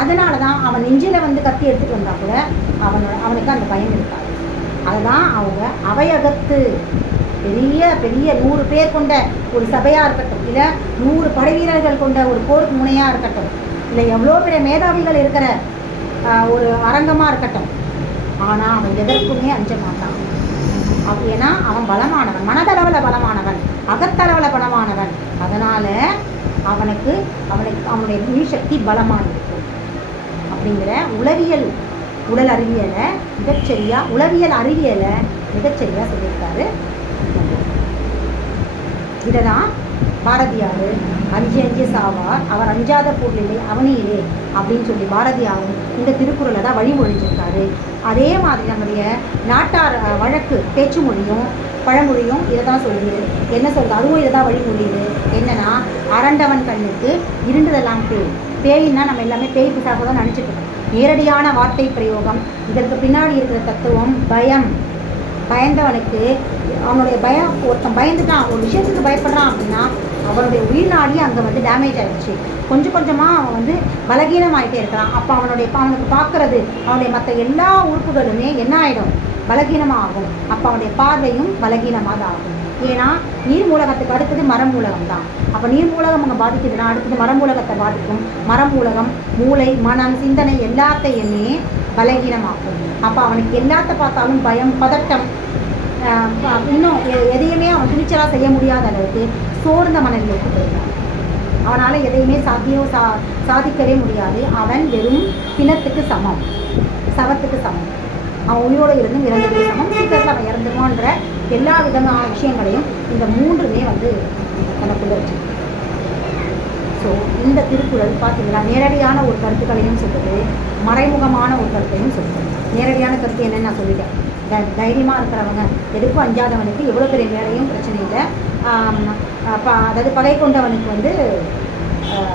அதனால தான் அவன் நெஞ்சில் வந்து கத்தி எடுத்துகிட்டு வந்தால் கூட அவனோட அவனுக்கு அந்த பயம் இருக்காது. அதுதான் அவங்க அவையகத்து பெரிய பெரிய நூறு பேர் கொண்ட ஒரு சபையாக இருக்கட்டும் இல்லை நூறு படைவீரர்கள் கொண்ட ஒரு போருக்கு முனையாக இருக்கட்டும் இல்லை எவ்வளோ பெரிய மேதாவிகள் இருக்கிற ஒரு அரங்கமாக இருக்கட்டும். ஆனால் அவன் எதற்குமே அஞ்ச மாட்டான். அப்படி ஏன்னா அவன் பலமானவன் மனதளவில் பலமானவன் அகத்தளவில் பலமானவன். அதனால் அவனுக்கு அவனுக்கு அவனுடைய உயிர் சக்தி பலமானது. அப்படிங்கிற உளவியல் உடல் அறிவியலை மிகச்சரியாக உளவியல் அறிவியலை மிகச்சரியாக சொல்லியிருக்காரு. இதை தான் பாரதியார். அஞ்சு அஞ்சு சாவார். அவர் அஞ்சாத பொருளிலே அவனியிலே அப்படின்னு சொல்லி பாரதியாரும் இந்த திருக்குறளை தான் வழிமொழிஞ்சிருக்காரு. அதே மாதிரி நம்முடைய நாட்டார் வழக்கு பேச்சு மொழியும் பழமொழியும் இதை தான் சொல்லுது. என்ன சொல்லுது? அதுவும் இதை தான் வழிமொழியுது. என்னன்னா அரண்டவன் கண்ணுக்கு இருண்டதெல்லாம் பேய். பேயின்னா நம்ம எல்லாமே பேய் பிசாக தான் நினச்சிட்டு நேரடியான வார்த்தை பிரயோகம். இதற்கு பின்னாடி இருக்கிற தத்துவம் பயம். பயந்தவனுக்கு அவனுடைய பயம் ஒருத்தன் பயந்துட்டான் ஒரு விஷயத்துக்கு பயப்படுறான் அப்படின்னா அவனுடைய உயிர்நாடி அங்கே வந்து டேமேஜ் ஆகிடுச்சு கொஞ்சம் கொஞ்சமாக அவன் வந்து பலகீனமாகிட்டே இருக்கிறான். அப்போ அவனுடைய அவனுக்கு பார்க்குறது அவனுடைய மற்ற எல்லா உறுப்புகளுமே என்ன ஆகிடும் பலகீனமாக ஆகும் அப்போ அவனுடைய பார்வையும் பலகீனமாக தான் ஆகும். ஏன்னா நீர் மூலகத்துக்கு அடுத்தது மரம் மூலகம் தான் அப்போ நீர் மூலகம் அங்கே பாதிக்குதுன்னா அடுத்தது மரம் மூலகத்தை பாதிக்கும். மரம் மூலகம் மூளை மனம் சிந்தனை எல்லாத்தையுமே பலகீனமாக்கும். அப்போ அவனுக்கு எல்லாத்த பார்த்தாலும் பயம் பதட்டம் இன்னும் எ- எதையுமே அவன் துணிச்சலாக செய்ய முடியாத அளவுக்கு சோர்ந்த மனநிலைக்கு போயிடுறான் அவனால் எதையுமே சாத்தியம் சா சாதிக்கவே முடியாது. அவன் வெறும் பிணத்துக்கு சமம். சவத்துக்கு சமம். அவன் உயிரோடு இருந்து இறந்ததுக்கு சமம். சீக்கிரத்தில் அவன் இறந்துமோன்ற எல்லா விதமான விஷயங்களையும் இந்த மூன்றுமே வந்து தனக்குள்ள வச்சுருக்கான். ஸோ இந்த திருக்குறள் பார்த்தீங்களா நேரடியான ஒரு கருத்துக்களையும் சொல்லுது மறைமுகமான ஒரு கருத்தையும் சொல்லுது. நேரடியான கருத்து என்னன்னு நான் சொல்லிட்டேன். த தைரியமாக இருக்கிறவங்க எதுக்கும் அஞ்சாதவனுக்கு எவ்வளோ பெரிய வேலையும் பிரச்சனை இல்லை. ப- அதாவது பகை கொண்டவனுக்கு வந்து ஆஹ்,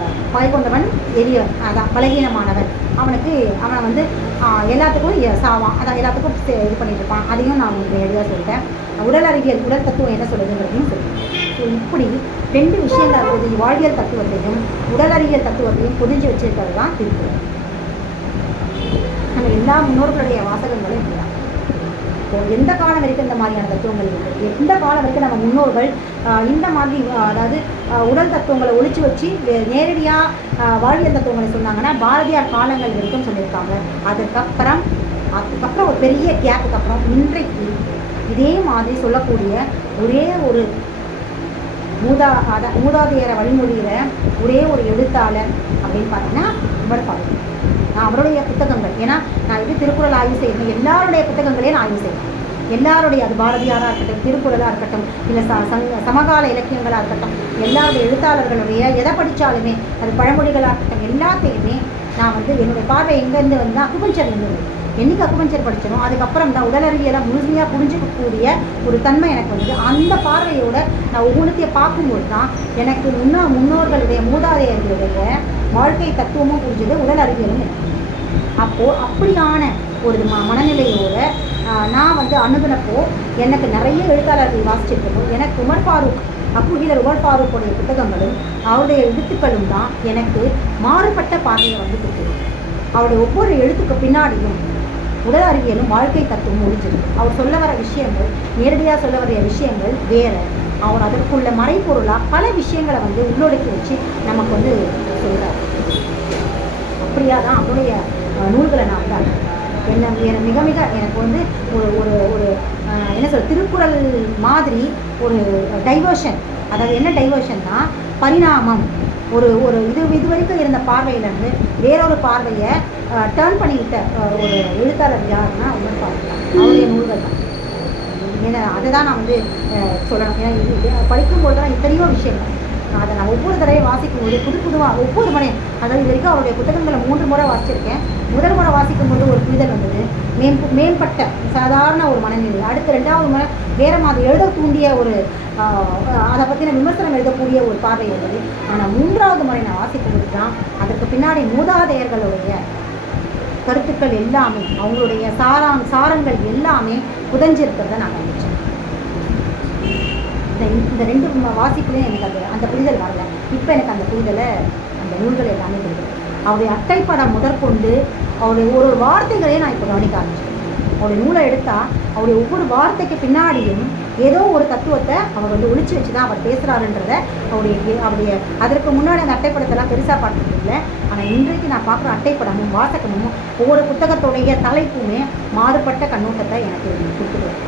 கொண்டவன் எளியவன் அதான் பலகீனமானவன். அவனுக்கு அவனை வந்து எல்லாத்துக்கும் சாவான். அதான் எல்லாத்துக்கும் இது பண்ணிட்டு இருப்பான். அதையும் நான் உங்களுக்கு எளிதாக சொல்லிட்டேன். உடல் அறிவியல் உடல் தத்துவம் என்ன சொல்லுதுங்கிறதையும் சொல்லுவேன் ஸோ இப்படி ரெண்டு விஷயங்கள் பொது வாழ்வியல் தத்துவத்தையும் உடல் அறிவியல் தத்துவத்தையும் புரிஞ்சு வச்சிருக்கிறது தான் திருக்குறள். நம்ம எல்லா முன்னோர்களுடைய வாசகங்களும் இப்படிதான். இப்போ எந்த காலம் வரைக்கும் இந்த மாதிரியான தத்துவங்கள் இருக்கு? எந்த காலம் வரைக்கும் நம்ம முன்னோர்கள் இந்த மாதிரி அதாவது உடல் தத்துவங்களை ஒழிச்சு வச்சு நேரடியாக வாழ்வியல் தத்துவங்களை சொன்னாங்கன்னா பாரதியார் காலங்கள் வரைக்கும் சொல்லியிருக்காங்க. அதுக்கப்புறம் அதுக்கப்புறம் ஒரு பெரிய கேப்புக்கு அப்புறம் இன்றைக்கு இதே மாதிரி சொல்லக்கூடிய ஒரே ஒரு மூதா அத மூதாதையரை வழிமொழிகிற ஒரே ஒரு எழுத்தாளர் அப்படின்னு பார்த்தீங்கன்னா இவர் ஃபாரூக் நான் அவருடைய புத்தகங்கள். ஏன்னா நான் இது திருக்குறள் ஆய்வு செய்யணும் எல்லாருடைய புத்தகங்களையும் நான் ஆய்வு செய்வேன். எல்லாருடைய அது பாரதியாராக இருக்கட்டும் திருக்குறளாக இருக்கட்டும் இல்லை ச சங்க சமகால இலக்கியங்களாக இருக்கட்டும் எல்லாருடைய எழுத்தாளர்களுடைய எதை படித்தாலுமே அது பழமொழிகளாக இருக்கட்டும் எல்லாத்தையுமே நான் வந்து என்னுடைய பார்வை எங்கேருந்து வந்து அக்குபஞ்சர் இருந்தது என்றைக்கு அக்குபஞ்சர் படித்தனோ அதுக்கப்புறம் தான் உடலறிவியலை முழுமையாக புரிஞ்சுக்கக்கூடிய ஒரு தன்மை எனக்கு வந்து அந்த பார்வையோட நான் ஒவ்வொன்றத்தையும் பார்க்கும்போது தான் எனக்கு முன்னோ முன்னோர்களுடைய மூதாதையர்களுடைய வாழ்க்கை தத்துவமும் புரிஞ்சது உடல் அறிவியலும் எனக்கு. அப்போது அப்படியான ஒரு ம மனநிலையோட நான் வந்து அணுகுனப்போ எனக்கு நிறைய எழுத்தாளர்கள் வாசிச்சிருக்கணும் எனக்கு உமர் ஃபாரூக் அக்குஹீலர் உமர் ஃபாரூக்குடைய புத்தகங்களும் அவருடைய எழுத்துக்களும் தான் எனக்கு மாறுபட்ட பார்வையை வந்து கொடுத்தது. அவருடைய ஒவ்வொரு எழுத்துக்கு பின்னாடியும் உடல் அறிவியலும் வாழ்க்கை தத்துவம் ஒழிஞ்சிருக்கு அவர் சொல்ல வர விஷயங்கள் நேரடியாக சொல்ல வர விஷயங்கள் வேறு. அவர் அதற்குள்ள மறைப்பொருளாக பல விஷயங்களை வந்து உள்ளடக்கி வச்சு நமக்கு வந்து சொல்கிறார் அப்படியா தான் அவனுடைய நூல்களை நான் வந்து என்னை என்ன மிக மிக எனக்கு வந்து ஒரு ஒரு ஒரு என்ன சொல் திருக்குறள் மாதிரி ஒரு டைவர்ஷன் அதாவது என்ன டைவர்ஷன்னா பரிணாமம். ஒரு ஒரு இது இது வரைக்கும் இருந்த பார்வையிலேருந்து வேறொரு பார்வையை டேர்ன் பண்ணிவிட்ட ஒரு எழுத்தாளர் யாருன்னா உமர் ஃபாரூக் அவருடைய நூல்கள் தான். ஏன்னா அதை தான் நான் வந்து சொல்லணும். ஏன்னா இது படிக்கும்போது தான் எத்தனையோ விஷயங்கள். அதை நான் ஒவ்வொரு தடவையும் வாசிக்கும்போது புது புதுவாக ஒவ்வொரு முறையும் அதாவது இது வரைக்கும் அவருடைய புத்தகங்களை மூன்று முறை வாசிச்சிருக்கேன். முதல் முறை வாசிக்கும் போது ஒரு புரிதல் வந்தது. மேம்பு மேம்பட்ட சாதாரண ஒரு மனநிலை. அடுத்த ரெண்டாவது முறை வேறு மாதிரி எழுத தூண்டிய ஒரு அதை பற்றின விமர்சனம் எழுதக்கூடிய ஒரு பார்வை இருந்தது ஆனால் மூன்றாவது முறை நான் வாசிக்கும்போது தான் அதற்கு பின்னாடி மூதாதையர்களுடைய கருத்துக்கள் எல்லாமே அவங்களுடைய சாராங் சாரங்கள் எல்லாமே புதஞ்சிருக்கிறத நான் கண்டிச்சேன் இந்த இந்த ரெண்டு வாசிப்புலையும் எனக்கு அது அந்த புரிதல் வரல. இப்போ எனக்கு அந்த புரிதலை அந்த நூல்கள் எல்லாமே கொடுக்குது அவருடைய அட்டைப்படம் முதற்கொண்டு அவருடைய ஒரு ஒரு வார்த்தைகளையும் நான் இப்போ கவனிக்க ஆரம்பிச்சேன் அவருடைய நூலை எடுத்தால் அவருடைய ஒவ்வொரு வார்த்தைக்கு பின்னாடியும் ஏதோ ஒரு தத்துவத்தை அவர் வந்து ஒழிச்சு வச்சு தான் அவர் பேசுகிறாருன்றத அவருடைய அவருடைய அதற்கு முன்னாடி அந்த அட்டைப்படத்தெல்லாம் பெருசாக பார்த்தது இல்லை ஆனால் இன்றைக்கு நான் பார்க்குற அட்டைப்படமும் வாசகமும் ஒவ்வொரு புத்தகத்துடைய தலைப்புமே மாறுபட்ட கண்ணோட்டத்தை எனக்கு கொடுத்துருவேன்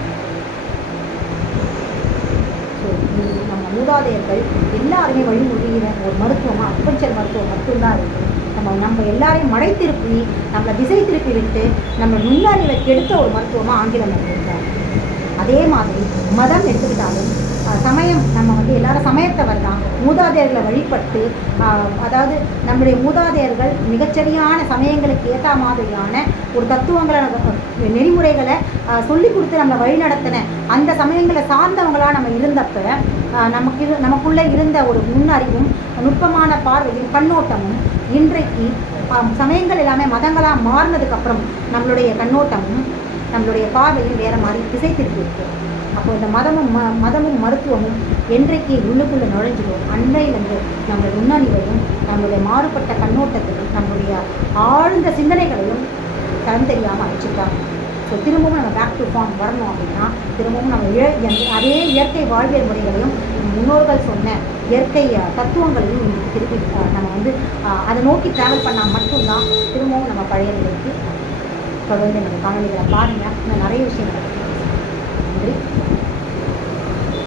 ஸோ இது நம்ம மூதாதையர்கள் எல்லாருமே வழிமொழியிற ஒரு மருத்துவமாக அக்குபஞ்சர் மருத்துவம் மட்டும்தான் இருக்குது நம்ம நம்ம எல்லாரையும் மடை திருப்பி நம்மளை திசை திருப்பி விட்டு நம்ம நுண்ணறிவை கெடுத்த ஒரு மருத்துவமாக ஆங்கிலம் மருத்துவம் தான் அதே மாதிரி மதம் எடுத்துக்கிட்டாலும் சமயம் நம்ம வந்து எல்லாரும் சமயத்தவர் தான். மூதாதையர்களை வழிபட்டு அதாவது நம்முடைய மூதாதையர்கள் மிகச்சரியான சமயங்களுக்கு ஏற்ற மாதிரியான ஒரு தத்துவங்களை நெறிமுறைகளை சொல்லி கொடுத்து நம்ம வழிநடத்தின அந்த சமயங்களை சார்ந்தவங்களாக நம்ம இருந்தப்ப நமக்கு இரு நமக்குள்ளே இருந்த ஒரு முன்னறிவும் நுட்பமான பார்வையும் கண்ணோட்டமும் இன்றைக்கு சமயங்கள் எல்லாமே மதங்களாக மாறினதுக்கப்புறம் நம்மளுடைய கண்ணோட்டமும் நம்மளுடைய பார்வையும் வேற மாதிரி திசை திருப்பி இருக்கு. அப்போ இந்த மதமும் ம மதமும் மருத்துவமும் என்றைக்கு உள்ளுக்குள்ளே நுழைஞ்சிடும். அன்றையிலிருந்து நம்மளுடைய நுண்ணறிவையும் நம்மளுடைய மாறுபட்ட கண்ணோட்டத்தையும் நம்மளுடைய ஆழ்ந்த சிந்தனைகளையும் தரம் தெரியாமல் அழிச்சிட்டாங்க. ஸோ திரும்பவும் நம்ம பேக் டு ஃபார்ம் வரணும் அப்படின்னா திரும்பவும் நம்ம இழந்து அதே இயற்கை வாழ்வியல் முறைகளையும் முன்னோர்கள் சொன்ன இயற்கை தத்துவங்களையும் திருப்பி நம்ம வந்து அதை நோக்கி ட்ராவல் பண்ணால் மட்டும்தான் திரும்பவும் நம்ம பழைய நிலைக்கு தொடர்ந்து நம்ம காணொலிகளை பாருங்கள் இன்னும் நிறைய விஷயங்கள் நன்றி.